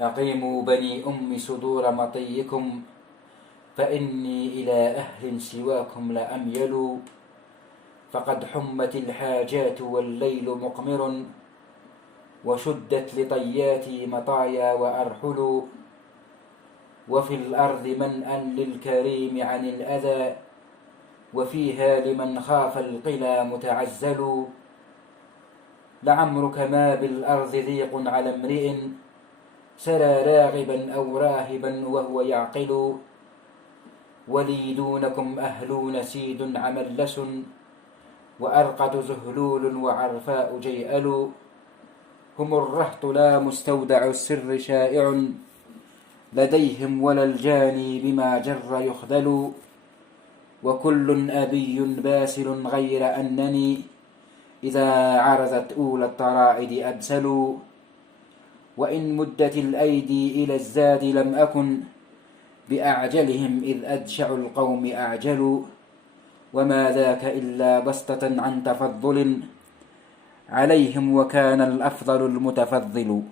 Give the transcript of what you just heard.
أقيموا بني صدور مطيكم، فإني إلى أهل سواكم لأميل. فقد حمت الحاجات والليل مقمر، وشدت لطياتي مطايا وأرحل. وفي الأرض منأى للكريم عن الأذى، وفيها لمن خاف القلى متعزل. لعمرك ما بالأرض ضيق على امرئ، سرى راغبا أو راهبا وهو يعقل. ولي دونكم أهلون سيد عملس، وأرقد زهلول وعرفاء جيأل. هم الرهط لا مستودع السر شائع، لديهم ولا الجاني بما جر يخذل. وكل أبي باسل غير أنني، إذا عرزت أولى الطرائد أبسل. وإن مدت الأيدي إلى الزاد لم أكن، بأعجلهم إذ أدشع القوم أعجل. وما ذاك إلا بسطة عن تفضل عليهم، وكان الأفضل المتفضل.